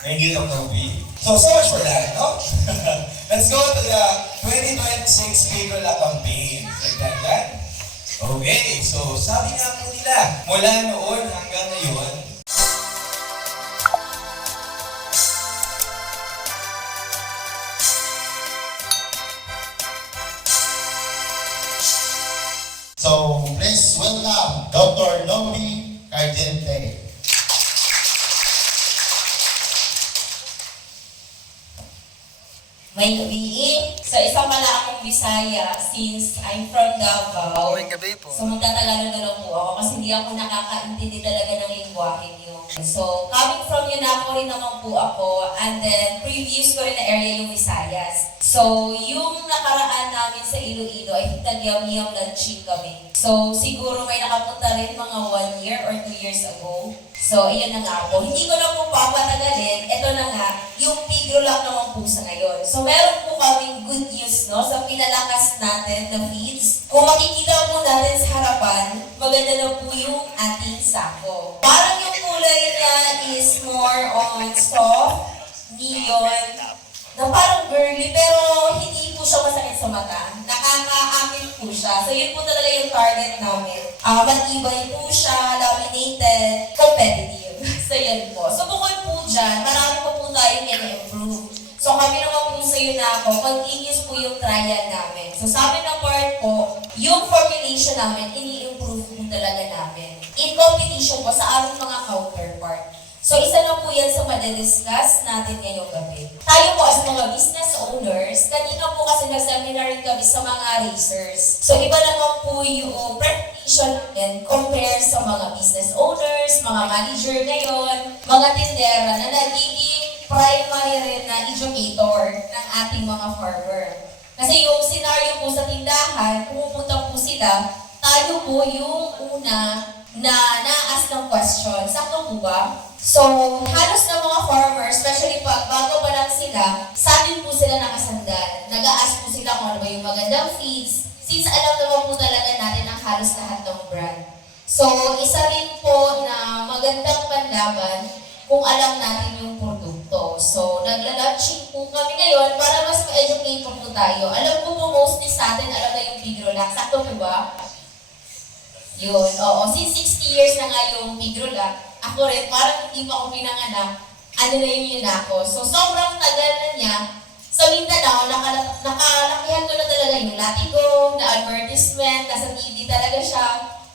Thank you, Dr. B. So much for that, no? Let's go to the 2026 Figure campaign. Nagtaglan? Okay, so sabi nga po nila, mula noon hanggang ngayon, so please welcome Dr. Nomi Argente. May gabi. So, isang pala akong Bisaya since I'm from Davao. May gabi po. So, magtatagalog na lang po ako kasi hindi ako nakakaintindi talaga ng lingwahe niyo. So, coming from Yunako rin naman po ako and then previous ko rin na area yung Visayas. So, yung nakaraan namin sa Iloilo ay tagyam-yam lunching kami. So, siguro may nakapunta rin mga 1 year or 2 years ago. So, iyon na nga po. Hindi ko na po papatagalin. Ito na nga, yung Pigrolac naman po sa ngayon. So, meron po kaming good news, no? Sa pinalakas natin na feeds. Kung makikita po natin sa harapan, maganda na po yung ating sako. Parang yung kulay niya is more on soft, neon, na parang girly, pero hindi po siya masakit sa mata. Nakaka-active po siya. So, yun po talaga yung target namin. Matibay po siya, laminated, competitive. So, yan po. So, bukod po dyan, marami po po tayong i-improve. So, kami naman po sa Yunako, continuous po yung trial namin. So, sa amin na part po, yung formulation namin, ini-improve po talaga namin. In competition po sa aming mga counterpart. So, isa na po yan sa madidiscuss natin ngayong gabi. Tayo po as mga business owners, kanina po kasi nag-seminar rin kami sa mga racers. So, iba naman po yung presentation natin compare sa mga business owners, mga manager ngayon, mga tindera na nagiging primary rin na educator ng ating mga farmer. Kasi yung scenario po sa tindahan, pumupunta po sila, tayo po yung una na naas ng question. Sakto po ba? So, halos na mga farmers, especially pag bago pa lang sila, sa atin po sila nakasandal. Nag-aas po sila kung ano ba yung magandang feeds, since alam naman po talaga natin ang halos lahat ng brand. So, isa rin po na magandang panlaban kung alam natin yung produkto. So, nagla-launching po kami ngayon para mas ma-educate po tayo. Alam po mostly sa atin, alam na yung Pigrolac. Sakto po ba? Yun, oo. Since 60 years na nga yung Pigrolac, ako rin, parang hindi pa ako pinanganak, ano na yung Yunako. So, sobrang tagal na niya. Sa Mindanao, nakalakihan ko na talaga yung Latigo, na advertisement, nasa TV talaga siya,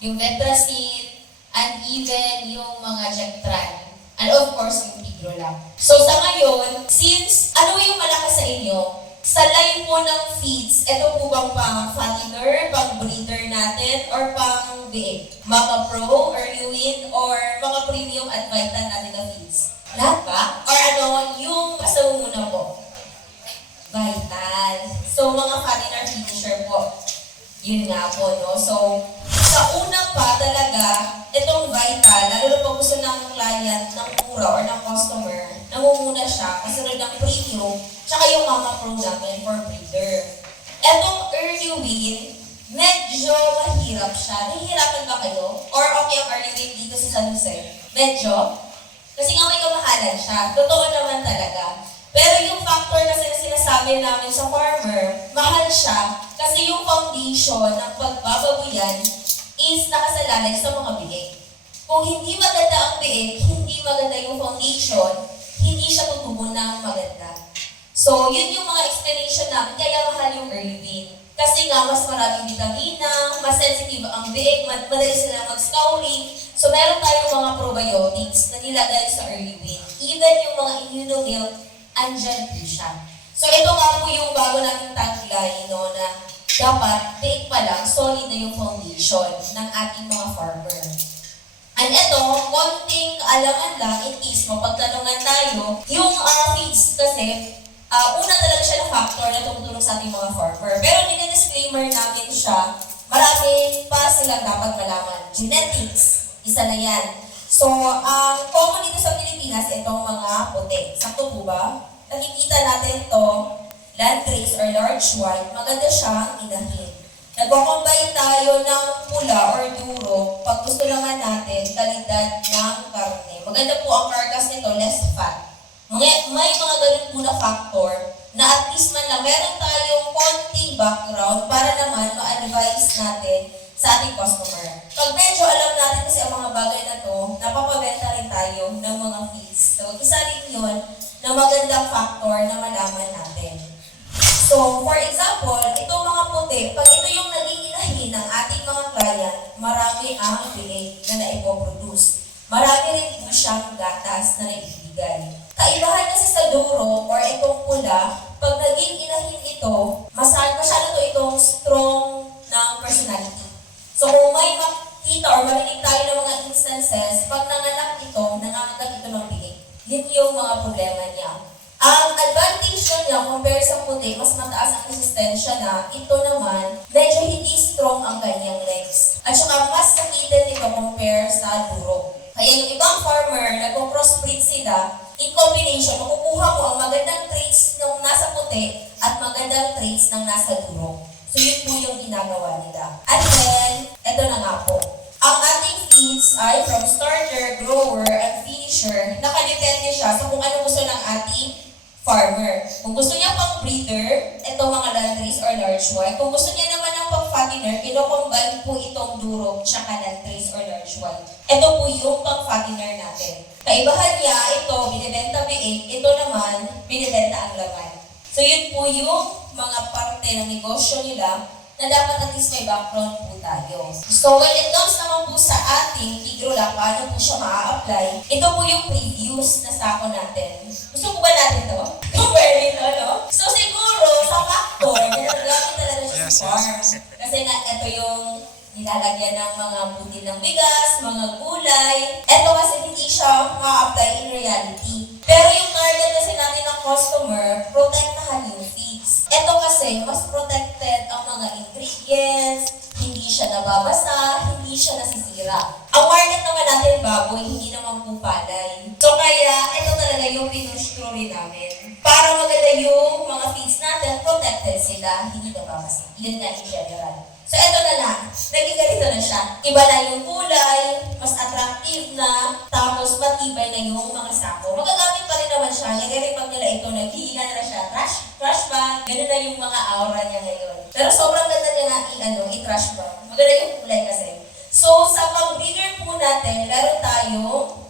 yung Vetracin, and even yung mga Jectran. And of course, yung Pigrolac. So, sa ngayon, since ano yung malakas sa inyo, sa line po ng feeds, ito po bang pang fattener, pang breeder natin, or pang biig? Mga pro, or Lewin, or mga premium at vital natin na feeds? Lahat ba? Or ano, yung basta muna po? Vital. So, mga fattener finisher po. Yun nga po, no? So, sa una pa talaga, itong vital, lalo na pag gusto ng client, ng mura, or ng customer, nangunguna siya, kasunod ng premium, tsaka yung mama pro namin for breeder. Etong early win, medyo mahirap siya. Nahihirapan ba kayo? Or okay ang early win dito sa San Jose? Medyo? Kasi nga may kamahalan siya. Totoo naman talaga. Pero yung factor kasi na sinasabi namin sa farmer, mahal siya kasi yung foundation ng pagbababuyan is nakasalalay sa mga biig. Kung hindi maganda ang biig, hindi maganda yung foundation, hindi siya tutubo ng maganda. So, yun yung mga explanation namin, kaya mahal yung early win. Kasi nga, mas maraming vitamina, mas sensitive ang biig, madali sila mag-scouring. So, meron tayong mga probiotics na nilagay sa early win. Even yung mga immunomilk, andyan po siya. So, ito nga po yung bago nating tagline, no, na dapat, biig pa lang, solid na yung foundation ng ating mga farmer. And ito, konting kaalaman lang, in case mapagtanungan tayo, yung feeds kasi, una talaga siya na factor na tumutulong sa ating mga farmer. Pero disclaimer namin siya, marami pa silang dapat malaman. Genetics, isa na yan. So, common dito sa Pilipinas, itong mga puti. Sakto po ba? Nakikita natin to landrace or large white, maganda siyang inahin. Nagko-combine tayo ng pula or duro pag gusto naman natin kalidad ng karne. Maganda po ang carcass nito, less fat. May mga ganun po na factor na at least man lang meron tayong konting background para naman ma-advise natin sa ating customer. Pag medyo alam natin kasi ang mga bagay na to, napapabenta rin tayo ng mga fees. So, isa rin yun na magandang factor na malaman natin. So, for example, itong mga puti, pag ito yung naging inahin ng ating mga client, marami ang create na naipoproduce. Marami rin po siyang gatas na naibigay. Kaibahan kasi sa duro or itong pula, pag naging inahin ito, masyado to itong strong ng personality. So kung may makita or marinig tayo ng mga instances, pag nanganak ito, nanganganak ito ng biig. Yun yung mga problema niya. Ang advantage niya compare sa puti, mas mataas ang resistensya na ito naman, medyo hindi strong ang kanyang legs. At saka mas sakitin ito compare sa duro. Kaya yung ibang farmer, nagko-crossbreed sila, in combination, makukuha mo ang magandang traits ng nasa puti at magandang traits ng nasa duro. So yun po yung ginagawa nila. And then, eto na nga po. Ang ating feeds ay from starter, grower, and finisher. Nakadepende siya sa kung ano gusto ng ating farmer. Kung gusto niya pang breeder, itong mga landrace or large white. Kung gusto niya naman ng pang fattener, ino-combine po itong durog tsaka landrace or large white. Ito po yung pang fattener natin. Kaibahan niya, ito binibenta biig, ito naman binibenta ang laman. So yun po yung mga parte ng negosyo nila na dapat at least may background po tayo. So when it comes naman po sa ating tigrola, paano po siya maa-apply, ito po yung previous na sako natin. Gusto po ba natin to? Compare nito, no? So siguro, sa factor, nagagamit talaga siya sa farm. Kasi nga, ito yung nilalagyan ng mga butil ng bigas, mga gulay. Ito kasi hindi siya ma-apply in reality. Pero yung target kasi natin ng customer, protektahan yung feeds. Ito kasi, mas protected ang mga ingredients, hindi siya nababasa, hindi siya nasisira. Ang market naman natin baboy, hindi naman po palay. So kaya, ito talaga yung pinustro rin namin. Para maganda yung mga feeds natin, protected sila, hindi nababasa. Yun nga in general. So eto na lang, naging ganito na siya. Iba na yung kulay, mas attractive na, tapos matibay na yung mga sako. Magagamit pa rin naman siya, nag-repag nila ito, naghihinga na siya, trash bag, gano'n na yung mga aura niya ngayon. Pero sobrang ganda niya nga i-trash bag. Maganda yung kulay kasi. So sa pang-breeder po natin, meron tayo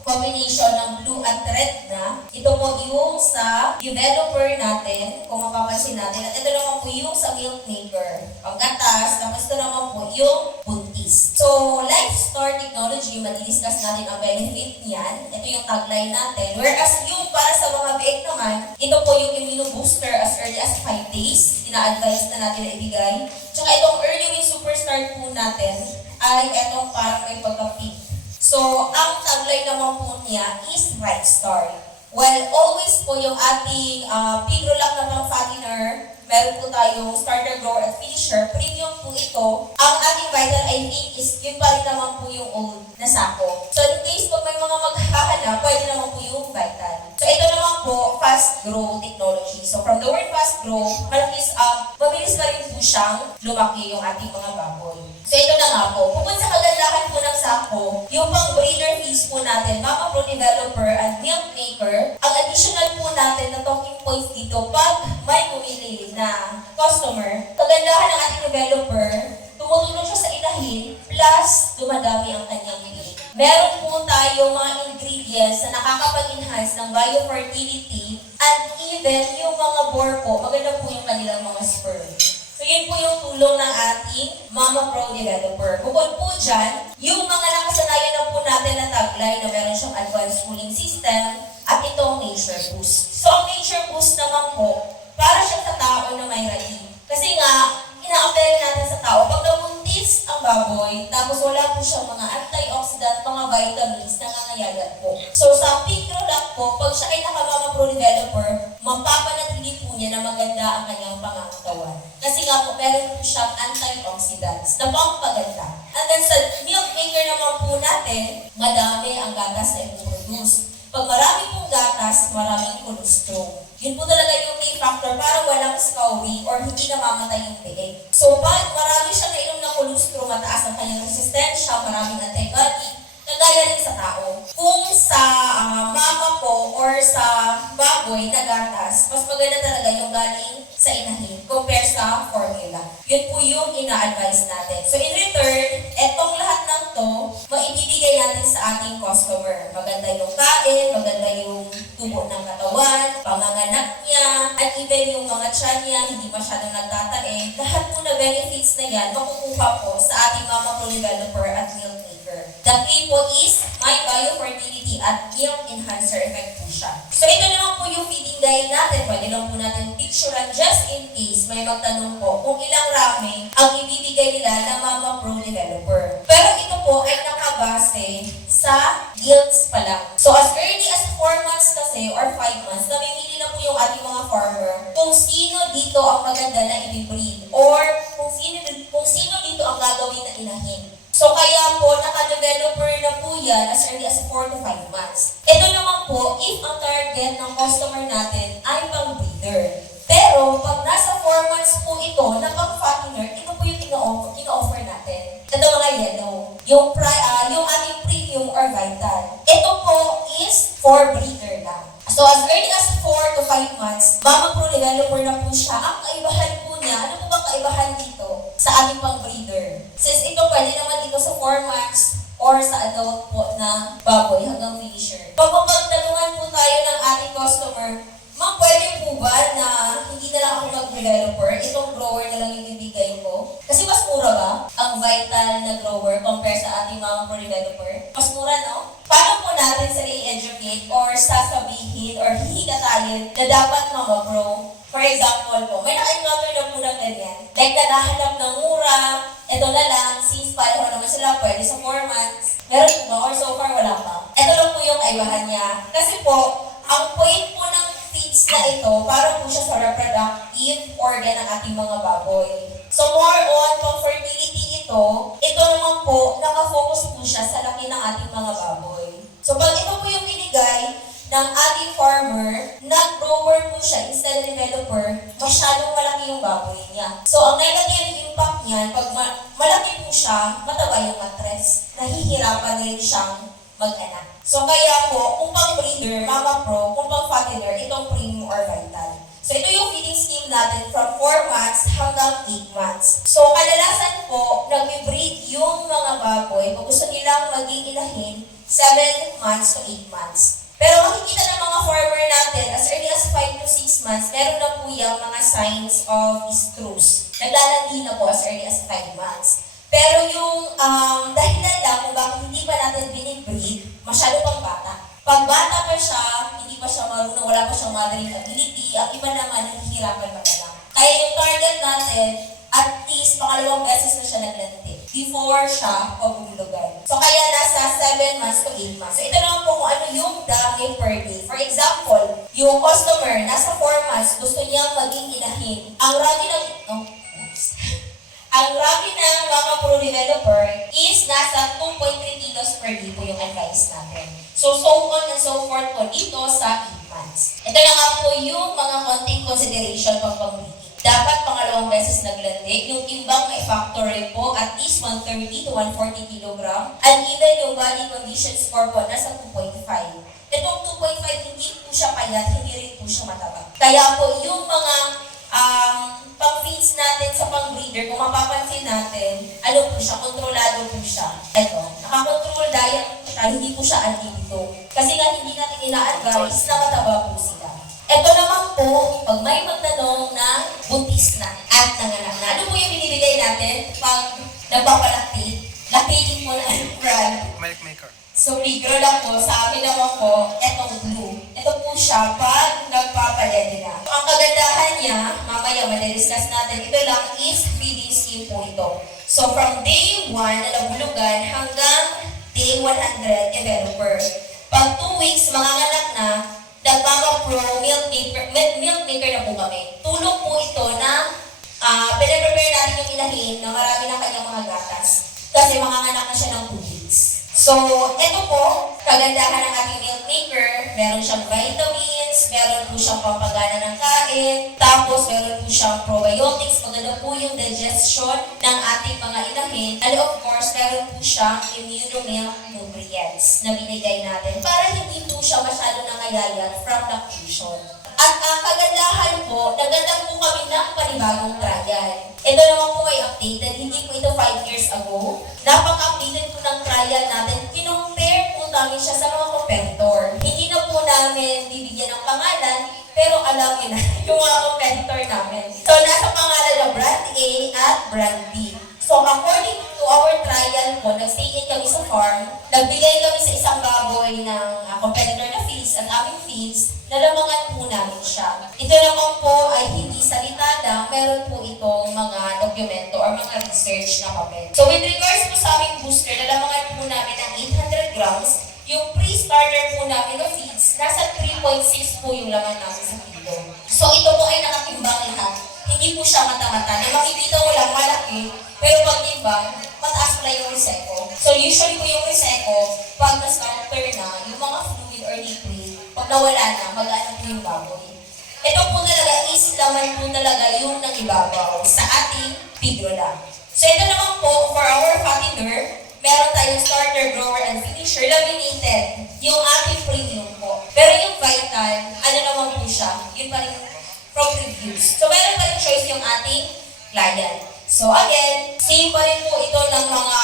combination ng blue at red na. Ito po yung sa developer natin, kung mapapansin natin. At ito naman po yung sa milk maker, panggatas. Tapos ito naman po yung buntis. So, livestock technology, madidiscuss natin ang benefit niyan. Ito yung tagline natin. Whereas yung para sa mga biik naman, ito po yung immunobooster as early as 5 days. Ina-advise na natin na ibigay. Tsaka itong early win superstart po natin ay itong parang may pagka-pink. So, ang tagline naman po niya is Right Start. Well, always po yung ating pigrolac na pang fattener, meron po tayong starter, grower, at finisher. Premium po ito. Ang ating vital, I think, is yun pa rin naman po yung old na sako. So, in case pag may mga maghahanap, pwede naman po yung vital. So, ito naman po, fast grow technology. So, from the word fast grow, mabilis pa rin po siyang lumaki yung ating mga baboy. So, ito na nga po. Bukod sa kagandahan po ng sako, yung pang breeder fees po natin, Mama Pro Developer and Milk Maker, ang additional po natin na talking points dito, pag may pumili na customer, kagandahan ng ating developer, tumutulong siya sa inahin, plus dumadami ang kanyang bilik. Meron po tayo mga ingredients na nakakapag-enhance ng biofertility and even yung mga boar po, maganda po yung kanilang mga sperm. So yun po yung tulong ng ating Mama Pro Developer. Bukod po dyan, yung mga nakasanayan na po natin na tagline na meron siyang advanced cooling system at itong Nature Boost. So ang Nature Boost naman po, para siya sa tao na may rain. Kasi nga, ina-apply natin sa tao, pag nabuntis ang baboy, tapos wala po siyang mga antioxidant, mga vitamins na nangayagat po. So sa pig product po, pag siya ay naka-Mama Pro Developer, mapapanatili po niya na maganda ang kanyang pangangatawan. Kasi nga po, meron po siyang antioxidants na pampaganda. And then sa milk maker naman po natin, madami ang gatas na ipoproduce. Pag marami pong gatas, maraming colostrum. Yun po talaga yung key factor para walang scouring or hindi namamatay yung biig. So pag marami siyang nainom na colostrum, mataas ang kanyang resistensya, maraming antibody, kagaya gaya rin sa tao. Kung sa mama po or sa baboy na gatas, mas maganda talaga yung galing sa inahin compare sa formula. Yun po yung ina-advise natin. So in return, etong lahat ng to, maibibigay natin sa ating customer. Maganda yung kain, maganda yung tubo ng katawan, panganganak niya, at even yung mga tiyan niya, hindi masyadong nagtatae. Lahat po na benefits na yan, makukuha po sa ating Mama Pro Developer at Milk Maker. The key po is my biofertility at milk enhancer effect po siya. So ito naman po yung feeding guide natin. Pwede lang po natin picturean just in case may magtanong po kung ilang rami ang ibibigay nila ng Mama Pro Developer. Pero ito po ay nakabase sa yields pa lang. So as early as 4 months kasi or 5 months, namimili na po yung ating mga farmer kung sino dito ang maganda na i-breed or kung sino dito ang gagawin na inahin. So kaya po, naka-developer na po yan as early as 4 to 5 months. Ito naman po, if ang target ng customer natin ay pang-breeder. Pero pag nasa 4 months po ito na pang-fattener, ito po yung ina-offer natin. Ito mga yellow. Yung ating premium or vital. Ito po is for breeder lang. So as early as 4 to 5 months, Mama Pro Developer na po siya. Ang kaibahan po niya, ano po bang kaibahan dito sa ating pang-breeder? Since ito pwede naman dito sa 4 months or sa adult po na baboy hanggang finisher. Pag magtanungan po tayo ng ating customer, ma'am, pwede po ba na hindi na lang ako mag-developer, itong grower na lang yung bibigay ko? Kasi mas mura ba ang vital na grower compare sa ating Mama Pro Developer? Mas mura, no? Paano po natin sila i-educate or sasabihin or hihikatayin na dapat Mama Pro? For example po, may naka-encounter na po ng ganyan. Like, naghahanap ng mura, ito na lang, since pareho naman sila, pwede sa 4 months. Meron po ba? Or so far, wala pa. Ito lang po yung kaibahan niya. Kasi po, ang point po ng feeds na ito, para po siya sa reproductive organ ng ating mga baboy. So more on pang fertility ito naman po, nakafocus po siya sa laki ng ating mga baboy. So pag ito po yung binigay ng ating farmer, nag-grower po siya instead of developer, masyadong malaki yung baboy niya. So ang negative impact niyan, pag malaki po siya, mataba yung matres. Nahihirapan rin siyang mag-anak. So kaya po, kung pang-breeder, Mama Pro, kung pang-fattener, itong premium or vital. So ito yung feeding scheme natin from 4 months hanggang 8 months. So kadalasan po, nag-breed yung mga baboy, kung gusto nilang maging inahin, 7 months to 8 months. Pero makikita ng mga farmer natin, as early as 5 to 6 months, meron na po yung mga signs of estrus. Naglalandi na po as early as 5 months. Pero yung dahilan lang kung bakit hindi pa natin binibreed, masyado pang bata. Pag bata pa siya, hindi pa siya marunong, wala pa siyang mothering ability, ang iba naman, nahihirapan mag-anak. Kaya yung target natin, at least pangalawang beses na siya naglante before siya pabulugan. So kaya nasa 7 months to 8 months. So ito naman po kung ano yung dami per day. For example, yung customer, nasa 4 months, gusto niyang maging inahin. Ang rami ng Mama Pro Developer is nasa 2.3 kilos per day po yung advice natin. So on and so forth po dito sa 8 months. Ito na nga po yung mga konting consideration pang-breeding. Dapat pangalawang beses naglandi. Yung timbang may factor rin po at least 130 to 140 kilogram. And even yung body condition score po nasa 2.5. Itong 2.5 hindi po siya payat, hindi rin po siya mataba. Kaya po yung mga pang-feeds natin sa pang-breeder, kung mapapansin natin, ano po siya, kontrolado po siya. Ito, nakakontrol diet po siya, hindi po siya anti-ito. Kasi nga hindi natin ina-advise na mataba po sila. Ito naman po, pag may magtanong na buntis na at nanganak na, ano po yung binibigay natin pag nagpapalakti? Lactating po na brand. Milk Maker. So, bigro lang po, sa akin naman po, etong blue. Ito po siya pag nagpapalede na. Ang kagandahan niya, mamaya madidiscuss natin, ito lang is feeding scheme po ito. So, from day 1 na nabulugan hanggang day 100 developer. Pag 2 weeks, manganganak na, nag-Mama Pro milk maker na po kami. Tulong po ito na pinaprepare natin yung inahin na marami ng kanyang mga gatas. Kasi manganganak na siya ng 2 weeks. So, ito po, kagandahan ng ating milk maker, meron siyang vitamins, fruits, meron po siyang pampagana ng kain, tapos meron po siyang probiotics, maganda po yung digestion ng ating mga inahin, and of course, meron po siyang immunomilk nutrients na binigay natin para hindi po siya masyado nangayayat from lactation. At ang kagandahan po, nagandang po kami ng panibagong trial. Ito naman po ay updated, hindi po ito 5 years ago. Napaka-updated po ng trial natin. Kinumpare po namin siya sa mga competitor. Hindi na po namin bibigyan ng pangalan, pero alam niyo na yung mga competitor namin. So, nasa pangalan na brand A at brand B. So, according to our trial po, nag-stay in kami sa farm, nagbigay kami sa isang baboy ng competitor na feeds at aming feeds, nalamangan po namin siya. Ito naman po ay hindi salita lang, meron po itong mga dokumento or mga research na papel. So, with regards po sa aming booster, nalamangan po namin ng 800 grams, yung pre-starter po namin ng feeds, nasa 3.6 po yung laman namin sa kilo. So, ito po ay nakatimbang lahat. Hindi po siya mata-mata. Na makikita mo lang malaki, pero pag timbang, mataas pala yung reseco. So usually po yung reseco, pag na-starter na, yung mga fluid or liquid, pag nawala na, mag-ano po yung baboy. Ito po talaga is laman po talaga yung nangibabaw sa ating pigrola. So ito naman po, for our fattener, meron tayong starter, grower, and finisher, laminated. Yung ating premium po. Pero yung vital, ano naman po siya, yun pa rin from reviews. So meron tayong choice yung ating client. So again, same pa rin po ito ng mga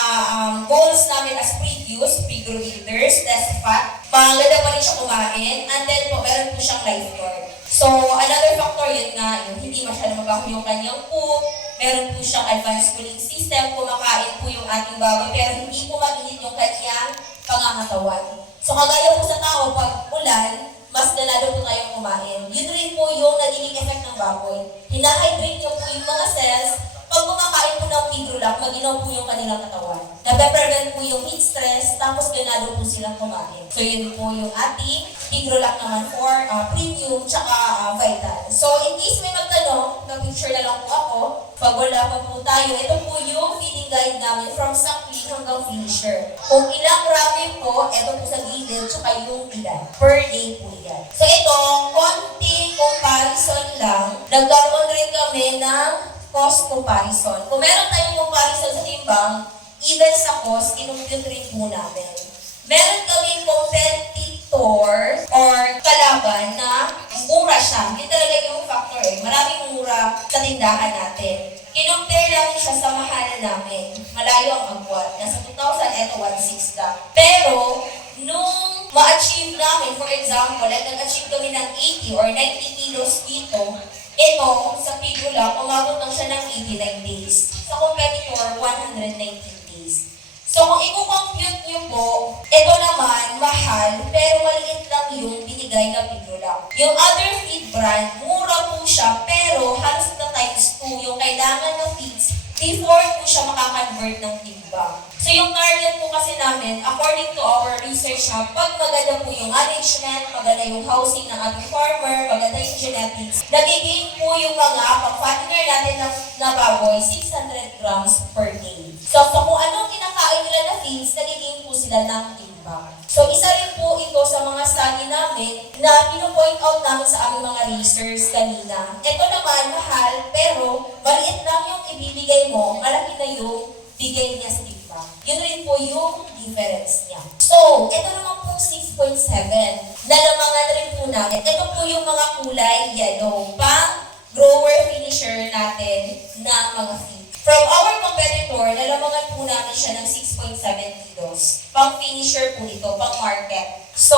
goals namin as previews, pre-growers, less fat. Maganda pa rin siya kumain. And then po, meron po siyang lifeguard. So another factor yun nga, yung hindi masyado mabaho yung kanyang poop. Meron po siyang advanced cooling system. Kumakain po yung ating baboy, pero hindi po mainit yung kanyang pangangatawan. So kagaya po sa tao, pag ulan, mas dalado po tayong kumain. Yun rin po yung nagiging effect ng baboy. Hinahydrate niyo po yung mga cells. Pag kumakain po ng pigrolac, maginaw po yung kanilang katawan. Nape-prevent po yung heat stress, tapos ganado po silang kumain. So yun po yung ating pigrolac naman for premium tsaka vital. So in case may magtanong, na-picture na lang po ako. Pag wala pa po tayo, ito po yung feeding guide namin from sampling hanggang finisher. Kung ilang ramen po, ito po sa gilid, tsaka yung ilan. Per day po yan. So ito, konting comparison lang. Nagkaroon rin kami ng cost comparison. Kung meron tayong comparison sa timbang, even sa cost, kinumpute rin po namin. Meron kaming competitor or kalaban na mura siya. Hindi talaga yung factor eh. Maraming mura sa tindahan natin. Kinumpare lang siya sa mahalan namin. Malayo ang agwat. Nasa 2,000, eto 1,600 lang. Pero, nung ma-achieve namin, for example, like nag-achieve kami ng 80 or 90 kilos dito, ito, sa pigrolac, umabot lang siya ng 89 days. Sa competitor, 119 days. So, kung i-compute nyo po, ito naman, mahal, pero maliit lang yung binigay na pigrolac. Yung other feed brand, mura po siya, pero halos na times 2 yung kailangan ng feeds before po siya makakonvert ng timbang. So, yung target po kasi namin, according to our research, pag maganda po yung management, maganda yung housing ng ating farmer, maganda yung genetics, nagiging po yung mga pag-fattener natin na baboy, 600 grams per day. So, kung anong kinakain nila na feeds, nagiging po sila ng timbang. So, isa rin po ito sa mga study namin na pino-point out namin sa aming mga research kanina. Ito naman, mahal, pero maliit lang yung ibibigay mo, malaki na yung bigay niya sa timbang. Yun rin po yung difference niya. So, ito naman po 6.7. Nalamangan rin po namin. Ito po yung mga kulay yellow, pang grower finisher natin na mga feed. From our competitor, nalamangan po namin siya ng 6.7 kilos. Pang finisher po ito, pang market. So,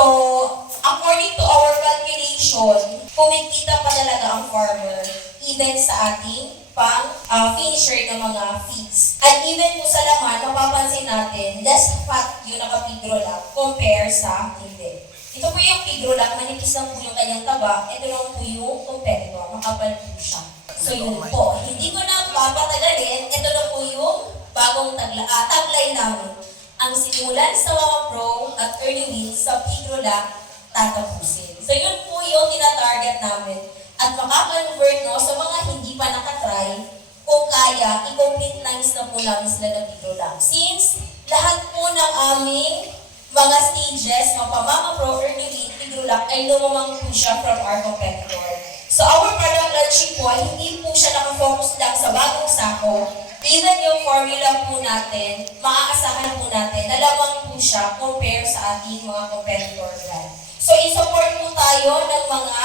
according to our calculation, kumikita pa talaga ang farmer even sa ating pang finisher ng mga feeds. At even po sa laman, mapapansin natin, less fat yung nakapigrolac compare sa hindi. Ito po yung pigrolac, manipis lang po yung kanyang taba. Ito lang po yung competitor, makapal po siya. So yun po, hindi ko na papatagalin, ito na po yung bagong tagline namin. Ang simulan sa mga pro at early wins sa pigrolac, tatapusin. So yun po yung tinatarget namin. At makakonvert no, sa mga hindi pa nakatry, kung kaya, i-complete lines na po namin sila ng pigrolac. Since lahat po ng aming mga stages, mapamama pro, early week, tigrulak, ay lumamang po siya from our competitor. So our product launching po, ay hindi po siya nakafocus lang sa bagong sako. Even yung formula po natin, maaasahan po natin na lamang po siya compare sa ating mga competitor brand. So i-support po tayo ng mga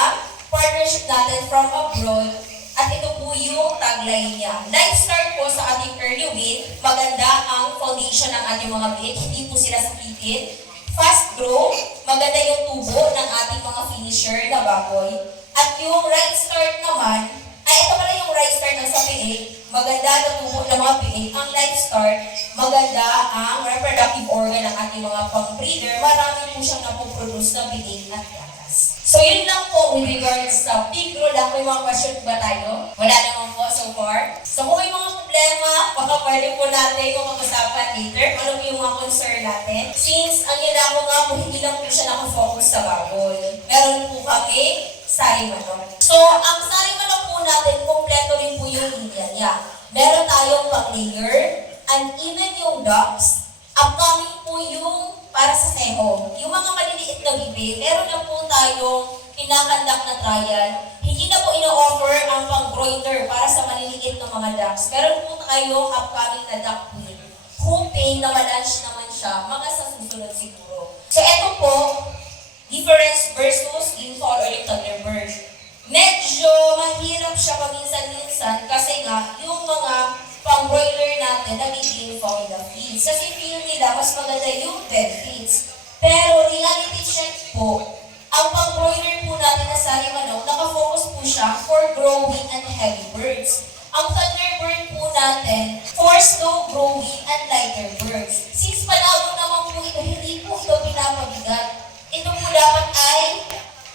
partnership natin from abroad. At ito po yung tagline niya. Nice start po sa ating early week. Maganda ang foundation ng ating mga bit. Hindi po sila sakitin. Fast grow. Maganda yung tubo ng ating mga finisher na baboy. At yung right start naman, ay ito pala yung right start ng sa PA. Maganda na tubo ng mga PA. Ang right start, maganda ang reproductive organ ng ating mga pang-breeder. Marami po siyang napoproduce na PA at gatas. So yun lang po with regards sa pigro lang. May mga question ba tayo? Wala naman po so far. So kung may mga problema, baka pwede po natin kung mag-usapan later. Ano po yung mga concern natin? Since ang ginagawa nga po, hindi lang po siya nakafocus sa baboy. Meron po kami sari manok. So ang sari manok po natin, kompleto rin po yung linya niya. Meron tayong pang-layer and even yung ducks. Upcoming po yung para sa seho. Yung mga maliliit na bibi, meron na po tayong kinakandak na trial. Hindi na po ino-offer ang pang-broiler para sa maliliit na mga ducks. Meron po tayong upcoming na duck queen. Hoping na ma-launch naman siya, mga sa susunod siguro. So eto po, difference versus yung fall or yung thunderbird. Medyo mahirap siya paminsan-minsan kasi nga yung mga pang-broiler natin nagiging formula feeds. Kasi feel nila mas maganda yung dead feeds. Pero reality check po, ang pang-broiler po natin na sari manok, nakafocus po siya for growing and heavy birds. Ang thunderbird po natin for slow growing and lighter birds. Since palabong naman po ito, hindi po ito pinapabigat. Ito po dapat ay,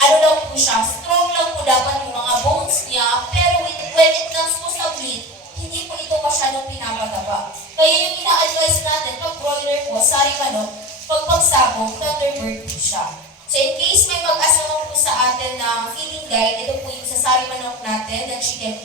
ano lang po siya, strong lang po dapat yung mga bones niya, pero when it comes po sa meat, hindi po ito masyadong pinapataba. Kaya yung ina-advise natin, pag broiler po, sari manok, pag pagsabog, thunderbird po siya. So in case may mag-asa po sa atin ng feeding guide, ito po yung sa sari manok natin, the chicken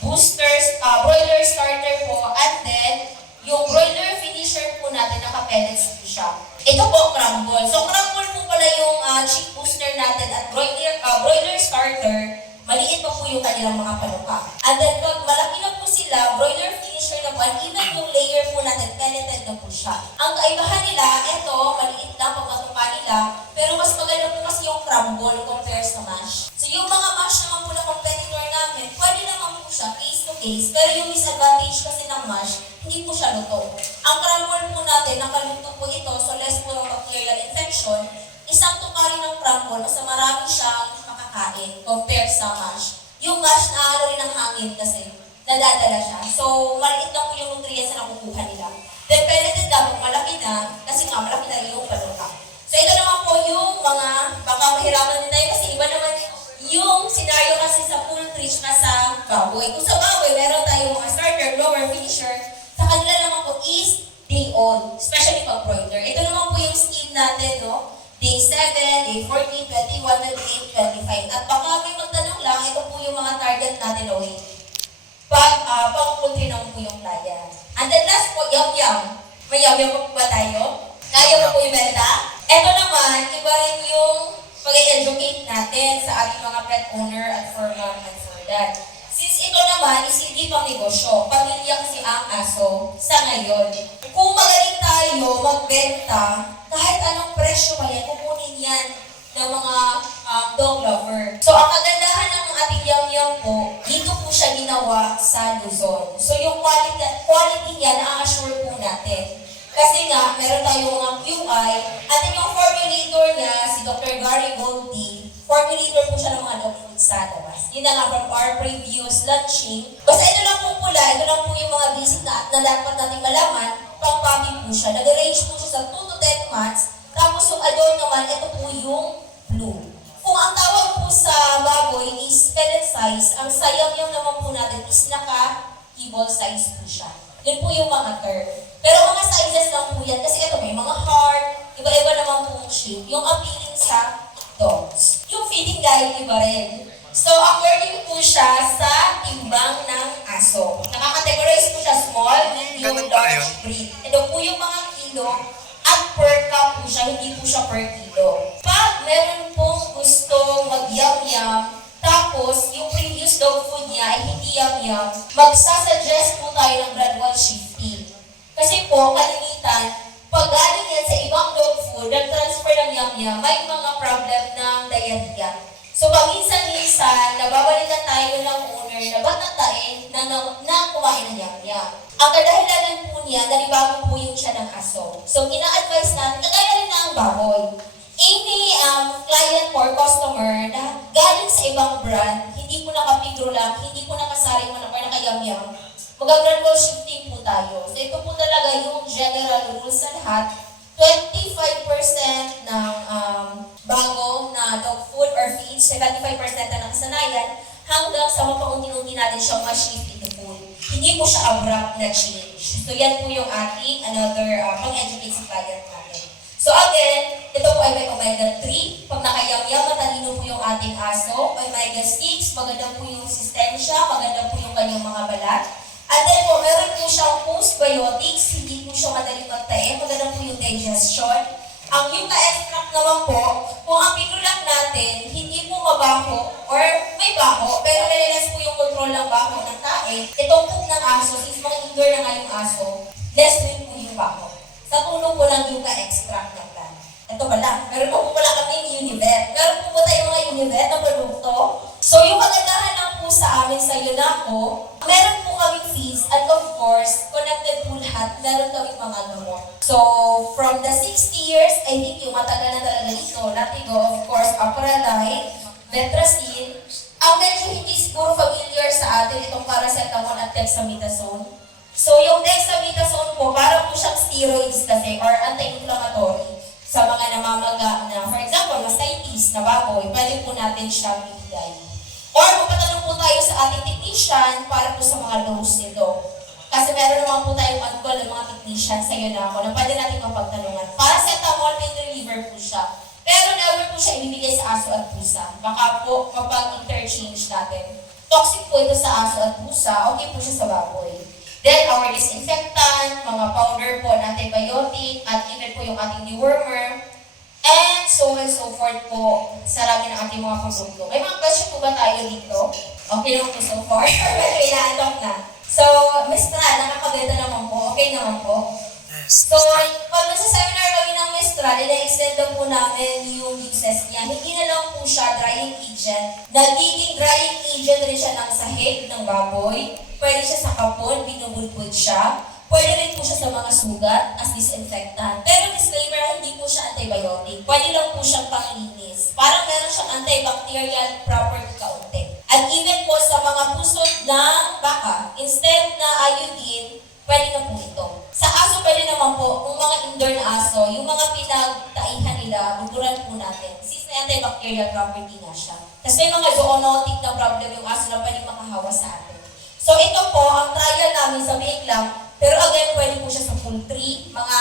boosters, broiler starter po, and then yung broiler finisher po natin, naka-pellets po siya. Ito po, crumble. So crumble po pala yung chick booster natin at broiler starter, maliit pa po yung kanilang mga panuka. And then pag malaki na po sila, broiler finisher na po, and even yung layer po natin, pelleted na po siya. Ang kaibahan nila, ito, maliit lang pag matuka nila, pero mas maganda po kasi yung crumble compared sa mash. So yung mga mash naman po na competitor namin, pwede naman po siya case to case, pero yung disadvantage kasi ng mash, hindi po siya luto. Ang crumble po natin, nakaluto po ito, so less po ng bacterial infection. Isang tuka rin ng crumble, mas marami siyang makakain compared sa mash. Yung mash na ano rin ng hangin kasi nadadala siya. So, maliit lang po yung nutrients na nakukuha nila. Then, pelleted dapat malaki na kasi nga malaki na yung panuka. So, ito naman po yung mga, baka mahirapan din tayo kasi iba naman yung scenario kasi sa full reach na sa baboy. Kung sa baboy, meron tayong mga starter, lower, finisher. Sa kanila naman po is day on, especially pag broiler. Ito naman po yung scheme natin, no? Day 7, day 14, 21, 28, 25. At baka may magtanong lang, ito po yung mga target natin na weight. Pang-poultry naman po yung playa. And then last po, yum-yum. May yum-yum po ba tayo? Kaya po po yung benta? Ito naman, iba rin yung pag-educate natin sa ating mga pet owner at for mom and for dad. Since ito naman is hindi pang negosyo, pamilya kasi ang aso sa ngayon. Kung magaling tayo magbenta, kahit anong presyo pa yan, kukunin yan ng mga dog lover. So ang kagandahan ng ating yum-yum po, dito po siya ginawa sa Luzon. So yung quality niya, na-assure po natin. Kasi nga, meron tayong mga QI, at yung formulator niya, si Dr. Gary Goldie, formulator po siya ng mga dog food sa labas. Yun na nga from our previous launching. Basta ito lang po pula, ito lang po yung mga basic na dapat natin malaman, pang-puppy po siya. Nag-range po siya sa 2 to 10 months, tapos yung adult naman, ito po yung blue. Kung ang tawag po sa baboy is pellet size, ang sayang-yang naman po natin is naka-kibble size po siya. Yun po yung mga term. Pero mga sizes lang po yan, kasi ito may mga heart, iba-iba naman po yung shape, yung appealing sa dogs. Yung feeding guide, iba rin. So, according po siya sa timbang ng aso. Nakakategorize po siya small, medium, large, breed. Ito po yung mga kilo at per cup po siya, hindi po siya per kilo. Pag meron pong gusto mag-yum-yum, tapos yung previous dog food niya ay hindi yum-yum, magsasuggest po tayo ng gradual shifting. Kasi po, kalimitan, pag galing yan sa ibang dog food, nag-transfer ng yum-yum, may mga problem ng diarrhea. So, paminsan-minsan, nababalikan tayo ng owner na batatain na kumain ng yum-yum. Ang kadahilanan po niya, nalibago po yung siya ng aso. So, ina-advise natin, kagaya rin na ang baboy. Any client or customer na galing sa ibang brand, hindi po nakapigro lang, hindi po nakasaring man or nakayam-yam, mag-gradual shifting po tayo. So ito po talaga yung general rules sa lahat. 25% ng bago na dog food or feed, 75% na nakasanayan, hanggang sa mapaunti-unti natin siyang ma-shift into food. Hindi po siya abrupt na change. So yan po yung ating another pang-educate sa client natin. So again, ito po ay may omega-3. Pag nakayam-yam, matalino po yung ating aso. Omega-6, maganda po yung resistensya, maganda po yung kanyang mga balat. And then po, meron po siyang postbiotics, hindi po siya madaling magtae, maganda po yung digestion. Ang yuca extract naman po, kung ang pinulak natin, hindi po mabaho or may baho, pero malilas po yung control ng baho ng tae, itong poop ng aso, since mga indoor na nga yung aso, less rin po yung baho. Sa tulong po ng yuca extract ng plant. Ito pala, meron po pala kami Univet. Meron po tayong mga Univet na produkto. So yung kagandahan lang po sa amin sa Yunaco, meron po kaming fees and of course, connected po lahat, meron kaming mga gamot. So from the 60 years, I think yung matagal na talaga dito, Latigo, of course, Apralite, Metracin, ang medyo hindi siguro familiar sa atin itong paracetamol at dexamethasone. So, yung dexamethasone po, parang po siyang steroids kasi or anti-inflammatory sa mga namamaga na, for example, mastitis na baboy, pwede po natin siya bibigay. Or magpatanong po tayo sa ating technician para po sa mga dose nito. Kasi meron naman po tayong on-call ng mga technician sa Yunaco na pwede natin mapagtanungan. Paracetamol, pain reliever po siya. Pero never po siya ibibigay sa aso at pusa. Baka po mapag-interchange natin. Toxic po ito sa aso at pusa, okay po siya sa baboy. Then, our disinfectant, mga powder po na antibiotic, at even po yung ating dewormer, and so on and so forth po sa rami ng ating mga produkto. May mga question po ba tayo dito? Okay naman po so far. Pero inaantok na. So, Miss Tra, nakakabenta naman po. Okay naman po. So, pag nasa seminar kami ng Miss Tra, ina-extend na po namin yung uses niya. Hindi na lang po siya drying agent. Nagiging drying agent rin siya ng sahig ng baboy. Pwede siya sa kapon, binubulbud siya. Pwede rin po siya sa mga sugat as disinfectant. Pero disclaimer, hindi po siya antibiotic. Pwede lang po siyang panglinis. Parang meron siyang antibacterial property kaunti. At even po sa mga pusod ng baka, instead na iodine, pwede na po ito. Sa aso, pwede naman po, kung mga indoor na aso, yung mga pinagtaihan nila, buburan po natin. Since may antibacterial property na siya. Kasi may mga zoonotic na problem yung aso na pwede makahawa sa atin. So ito po, ang trial namin sa biik lang, pero again, pwede po siya sa poultry, mga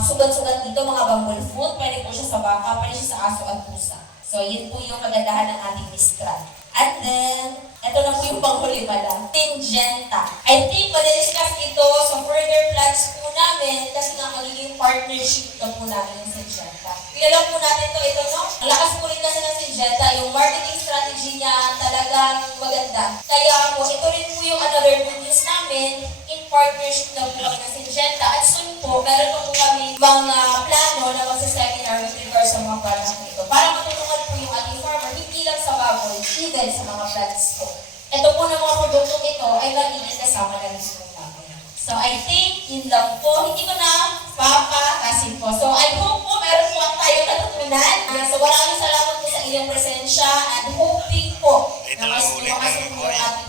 sugat-sugat dito, mga bamboo food, pwede po siya sa baka, pwede siya sa aso at pusa. So yun po yung kagandahan ng ating Mistral. And then, ito na po yung panghuli pala, Syngenta. I think madiscuss ito sa further plans po namin kasi nga magiging partnership na po namin ng Syngenta. Kaya po natin ito no? Ang lakas po rin kasi ng Syngenta, yung marketing strategy niya talagang maganda. Kaya po, ito rin po yung another good news namin, in partnership na po kami ng Syngenta. At soon po, meron po kami mga plano na magsaseminar with regards sa mga product nito. Para matulungan po yung ating farmer, hindi lang sa baboy, even sa mga plants po. Ito po ng mga produktong ito ay magiging kasama na rin po namin. So I think, yun lang po. Hindi ko na papakasin po. So I hope po meron po tayo natutunan. So maraming salamat po sa inyong presensya and hoping po na mas lumakas po yung ating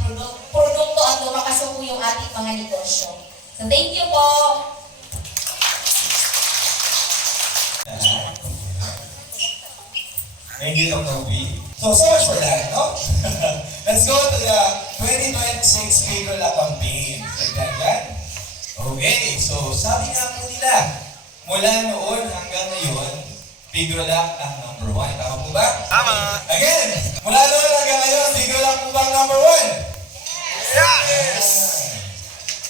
produkto at lumakas po yung ating mga negosyo. So thank you po. Thank you, Dr. B. So much for that, no? Let's go to the 2026 Figure campaign. Nagdagan? Okay, so sabi nga po nila, mula noon hanggang ngayon, Figure ang number 1. Tama po ba? Tama! Again, mula noon hanggang ngayon, Figure po ba ang number 1? Yes!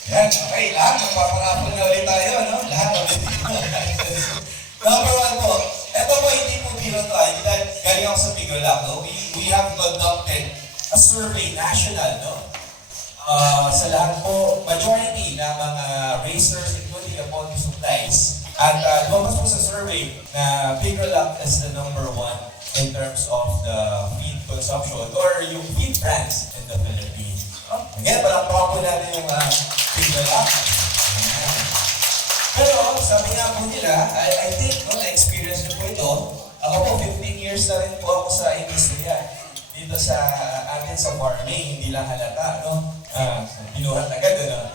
Yan, okay, lahat magpaparapol na ulit tayo, no? Lahat ulit. No? ako sa Pigolak, no? We have conducted a survey national, no? Sa lahat po, majority ng mga racers, including the Ponte Supplies. At lumabas po sa survey na Pigolak is the number 1 in terms of the feed consumption or yung feed brands in the Philippines. Again, palakpakan po natin yung Pigolak. Pero sabi nga po nila, I think, no, na-experience nyo po ito. Ako po, 15 years na rin po ako sa industriya. Dito sa atin sa farming, hindi lang halata, no? Binuhat agad, ano?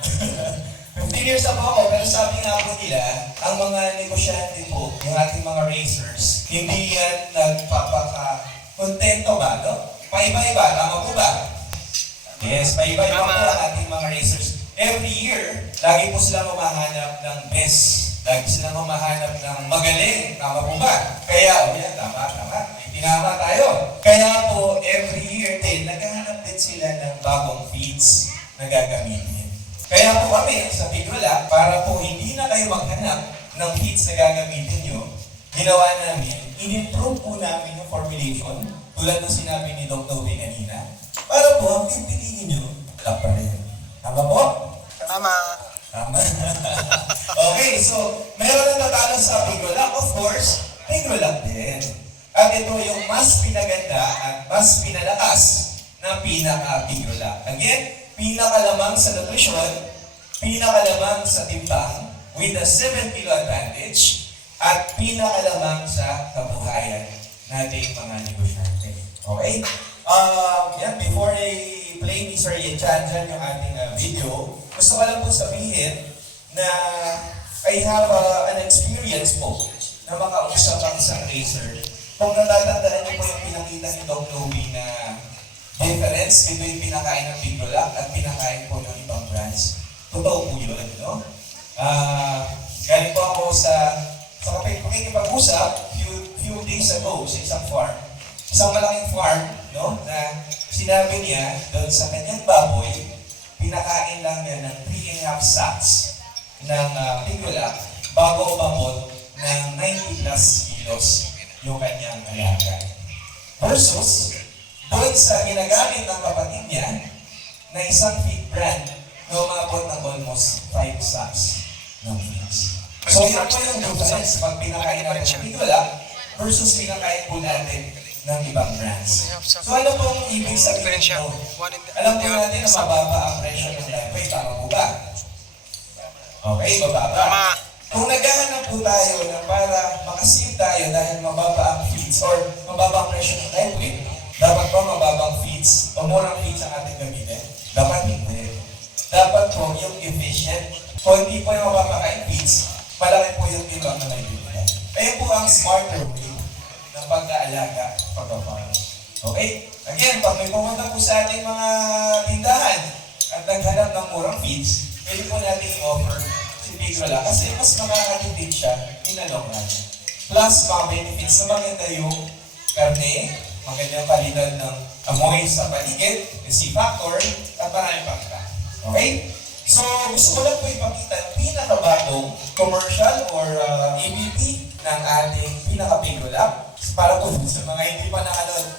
15 years na po ako, pero sabi nga po nila, ang mga negosyante po, yung ating mga racers, hindi yan nagpapaka-kontento ba, no? Paiba-iba, tama po ba? Yes, paiba-iba po ang ating mga racers. Every year, lagi po silang humahanap ng best. Lagi silang humahanap ng magaling. Tama po ba? Kaya, yan, tama. Tinama tayo. Kaya po, every year din, naghahanap din sila ng bagong feeds na gagamitin. Kaya po kami sa Pigolak, para po hindi na kayo maghanap ng feeds na gagamitin nyo, ginawa namin, in-improve po namin yung formulation, tulad ng sinabi ni Doc Noe kanina, para po ang pipiliin nyo, wala pa rin. Tama po? Tama. Tama. Okay, so, meron na natalo sa Pigolak, of course, Pigolak din. At ito yung mas pinaganda at mas pinalakas na pinaka-Pigolak. Again, pinakalamang sa nutrisyon, pinakalamang sa timbang, with a 7 kilo advantage, at pinakalamang sa kabuhayan nating mga negosyante. Okay? Before I play ni Sir Yechanjan yung ating video, gusto ko lang po sabihin na I have an experience po na makausap ang isang racer. Kung natatandaan niyo po yung pinakita ni Doc Noe na difference between pinakain ng Pigolak at pinakain po ng ibang brands. Totoo po yun, no? Galing po ako sa pakikipag-usap few days ago sa isang farm. Isang malaking farm, no? Na sinabi niya doon sa kanyang baboy, pinakain lang niya ng 3.5 sacks ng Pigolak bago umabot ng 90 plus kilos yung kanyang alaga. Versus, doon sa ginagamit ng kapatid niya na isang feed brand na umabot ng almost 5 sacks ng feeds. So yun po yung difference pag pinakain natin ng Pigolak versus pinakain po natin ng ibang brands. So ano pong ibig sabihin nito? Alam po natin na mababa ang presyo ng live. Tama po ba? Okay, mababa. Kung naghahanap po tayo na para makasave tayo dahil mababa ang feeds or mababa ang presyo ng live weight, dapat ba mababang feeds o murang feeds ang ating gamitin? Dapat hindi. Dapat po yung efficient. Kung hindi po yung mababakain feeds, malaki po yung ibang na may bibigyan. Ayun po ang smarter way ng pag-aalaga, pag-farm. Okay? Again, pag may pumunta po sa ating mga tindahan at naghanap ng murang feeds, pwede po natin i-offer si Pigolak kasi mas makakatipid siya in the long run. Plus, mga benefits na maganda yung karne, magandang kalidad ng amoy sa paligid, yung C-factor, at marami pang iba. Okay? So, gusto ko lang po ipakita yung pinakabagong commercial or EBP ng ating pinaka-Pigolak para po sa mga hindi pa nakanood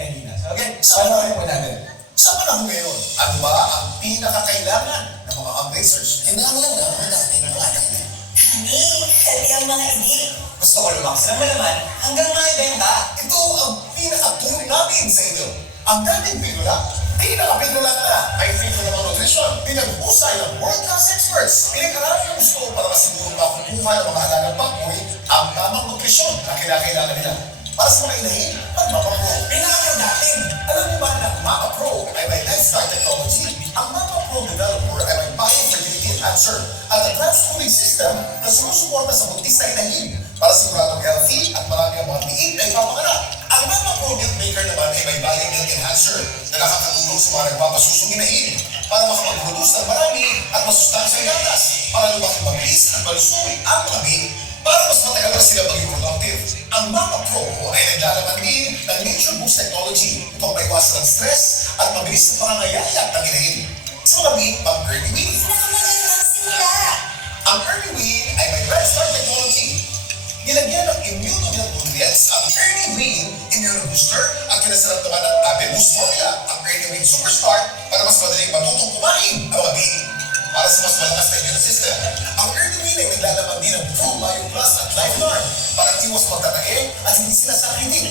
kanina. So again, panoorin po natin. Sa panahon ngayon, ano ba ang pinakakailangan ng mga racers? Kinahanglan na ang natin ng anak niya. Honey, healthy ang mga hindi. Gusto ko lumakas ng malaman hanggang maibenta. Ito ang pinakatulong namin sa inyo. Ang daming Pigolak, pinaka-Pigolak na. May free ko namang nutrition. Pinag-usay ng world-class experts. Pinag-arami ang gusto para masiguro makukuha ng mga alagang baboy ang tamang nutrisyon na kinakailangan nila. Para sa mga inahin, mag-Mapa-Pro. Pinakagaw natin. Alam niyo ba na Mapa-Pro ay may lifestyle technology? Ang Mapa-Pro developer ay may biofertility enhancer at advanced cooling system na sumusuporta sa buntis na inahin para siguradong healthy at marami ang mga biig na ipapanganak. Ang Mapa-Pro Milk Maker naman ay may Bio Milk Enhancer na nakakatulong sa mga nagpapasusong inahin para makapag-produce ng marami at masustansyang gatas para lumaki mabilis at malusog ang mga biig para mas matagal na sila maging productive. Ang Mapa-Pro ay naglalaman din ng Nature Boost Technology upang maiwasan ng stress at mabilis na pangangayayat ng inahin. Sa mga biig, ang Early Wean. Nakamagandang simula. Ang Early Wean ay may Red Star Technology. Nilagyan ng immunoglobulin nutrients ang Ernie Win Immune Booster at kinasarap naman ng Ate Boost Formula, ang Ernie Win Superstar para mas madaling matutong kumain ang mga bee. Para sa mas malakas na immune system, ang Ernie Win ay naglalaman din ng True Bio Plus at Lifeline para iwas magtatae at hindi sila sakitin.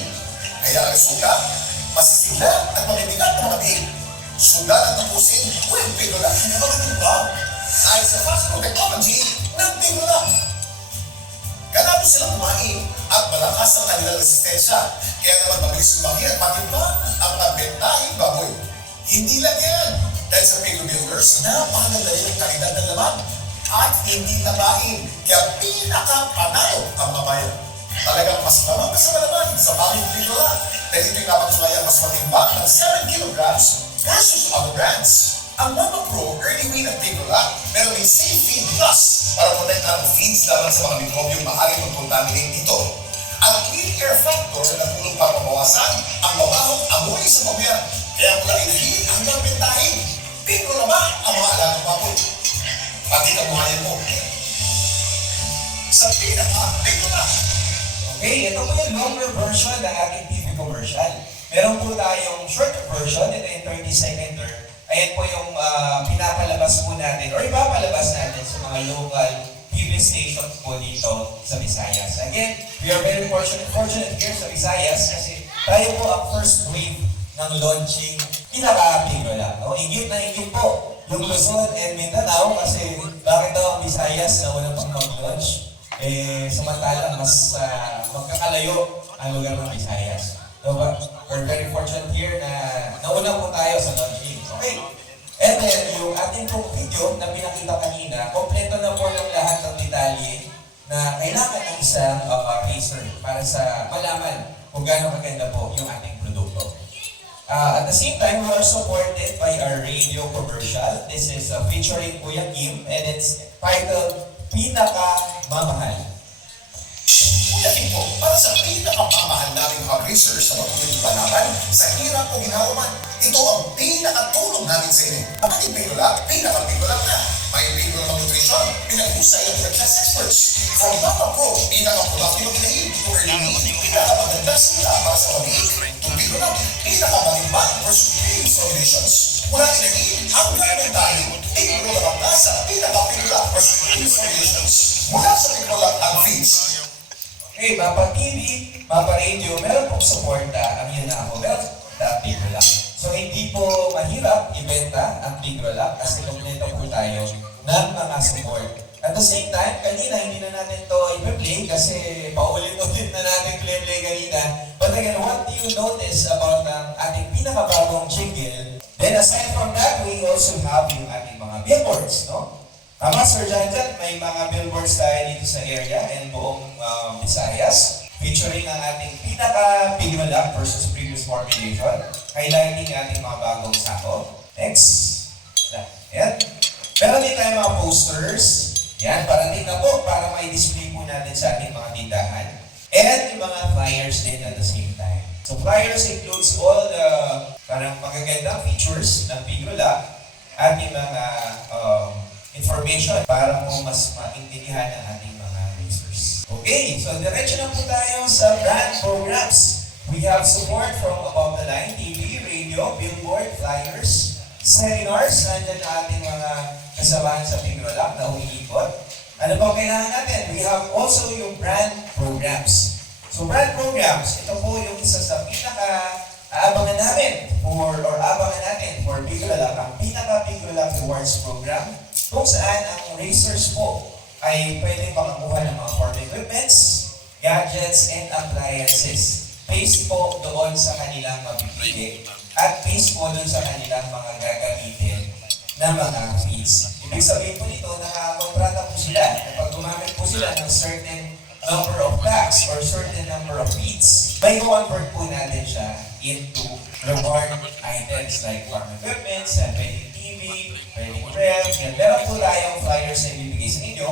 Kaya ang suga, masisigla at mamibigat ng mga bee. Suga at tapusin, well, Pigola, hindi ba ba? Ay sa fast food technology ng Pigola. Ganado silang kumain at malakas ang kanilang resistensya. Kaya naman mabilis lumaki at matimba ang mga betahing baboy. Hindi lang yan. Dahil sa Pigo Builders, napakaganda yung kalidad ng laman at hindi tabahin. Kaya pinakapanalo ang mga bayan. Talagang mas lamang sa malaman sa bagong Pigola. Dahil ito'y napatunayan mas matimbang ng 7 kilograms versus other brands. Ang Mama Pro Early Win at Pigola, meron din Safe Feed Plus para protektahan ang feeds laban sa mga mikrobyong maaaring mag-contaminate dito. Ang Clean Air Factor na tulong para mabawasan ang mabahong amoy sa pamilya. Kaya mula inahin hanggang bentahin, Pigola ba ang mga alagang baboy? Pati kabuhayan mo. Sa Pigola. Okay, ito po yung longer version ng ating TV commercial. Meron po tayong shorter version, ito yung 30-seconder. Ayan po yung pinapalabas po natin or ipapalabas natin sa mga local TV stations po dito sa Visayas. Again, we are very fortunate here sa Visayas kasi tayo po ang first wave ng launching pinaka-Pigola. No? Ingit na ingit po yung Luzon and Mindanao kasi bakit daw ang Visayas na wala pang mag-launch? Samantalang mas magkakalayo ang lugar ng Visayas. So, we're very fortunate here na nauna po tayo sa launching. Okay. And then, yung ating pong video na pinakita kanina, kompleto na po yung lahat ng detalye na kailangan ng isang racer para sa malaman kung gaano kaganda po yung ating produkto. At the same time, we are supported by our radio commercial. This is featuring Kuya Kim and it's titled Pinaka-Mamahal. Kuyakin po, para sa pinakamamahal naming mga racers na matuloy panaman sa hirap o ginawaman, ito ang pinakatulong namin sa inyo. Ang ating Pigola, pinaka-Pigola na. May Pigola ng nutrition, pinag-usay ang world-class experts. From Mama Pro, pinaka-productive kinahin, to early lead, pinaka-maganda sila para sa pag-iig. To Pigola, pinaka-malimbang for superior formulations. Mula kinahin, hanggang bentahin, Pigola ang nasa pinaka-Pigola for superior formulations. Mula sa Pigola ang feeds. Okay, Mapa TV, Mapa Radio, meron pong suporta ang yun na ako. Meron na Pigola. So, hindi po mahirap ibenta ang Pigola kasi kompleto po tayo ng mga support. At the same time, kanina hindi na natin to i-play kasi paulit-ulit na natin play kanina. But again, what do you notice about ang ating pinakabagong jingle? Then aside from that, we also have yung ating mga billboards, no? Tama, Sir Janjan, may mga billboards tayo dito sa area and buong Visayas featuring ang ating pinaka-Pigola versus previous formulation, highlighting ang ating mga bagong sako. Next. Ayan. Meron din tayo mga posters. Yan, parating na po para may display po natin sa ating mga tindahan. And yung mga flyers din at the same time. So flyers includes all the parang magagandang features ng Pigola at yung mga information para mo mas maintindihan ang ating mga racers. Okay, so diretso na po tayo sa brand programs. We have support from Above the Line, TV, radio, billboard, flyers, seminars, nandyan na ating mga kasamahan sa Pigola na umiikot. Ano ba kailangan natin? We have also yung brand programs. So brand programs, ito po yung isa sa pinaka-aabangan namin or abangan natin for Pigola, ang pinaka-Pigola Rewards Program kung saan ang racers po ay pwedeng makakuha ng mga farm equipments, gadgets, and appliances based po doon sa kanilang mapipili at based po doon sa kanilang mga gagamitin na mga feeds. Ibig sabihin po nito, nakakontrata po sila. Kapag gumamit po sila ng certain number of packs or certain number of feeds, may convert po natin siya into reward items like farm equipments, pwedeng TV, pwedeng ref, yan. Meron po tayong flyers na ibibigay sa inyo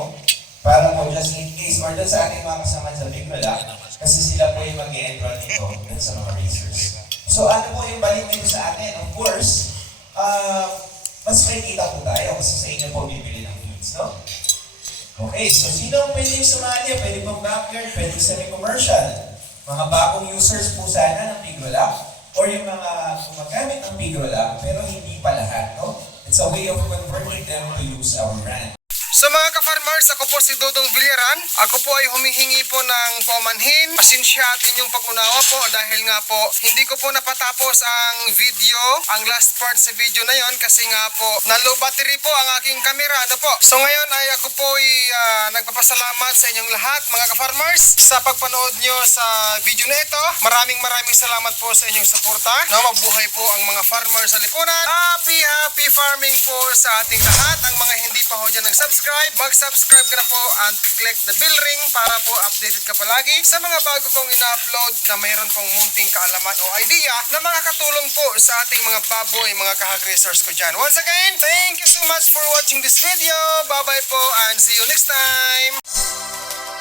para po just in case or doon sa ating mga kasama sa Pigola kasi sila po yung mag-e-enroll nito dun sa mga racers. So ano po yung balik nito sa atin? Of course, mas may kita po tayo kasi sa inyo po bibili ng feeds, no? Okay, so sino ang pwedeng sumali? Pwede pong backyard, pwedeng semi-commercial. Mga bagong users po sana ng Pigrola or yung mga gumagamit ng Pigrola pero hindi pa lahat, no? It's a way of converting them to use our brand. So mga ka-farmers, ako po si Dodong Villaran. Ako po ay humihingi po ng paumanhin. Pasensya at inyong pag-unawa po dahil nga po hindi ko po napatapos ang video, ang last part sa video na yon kasi nga po na low battery po ang aking camera. Ano po? So ngayon ay ako po ay nagpapasalamat sa inyong lahat mga ka-farmers sa pagpanood nyo sa video na ito. Maraming salamat po sa inyong suporta. No, mabuhay po ang mga farmers sa lipunan. Happy farming po sa ating lahat. Ang mga hindi pa ho dyan nag-subscribe, mag-subscribe ka na po and click the bell ring para po updated ka palagi sa mga bago kong ina-upload na mayroon pong munting kaalaman o idea na makakatulong po sa ating mga baboy, mga kahagresers ko dyan. Once again, thank you so much for watching this video. Bye-bye po and see you next time!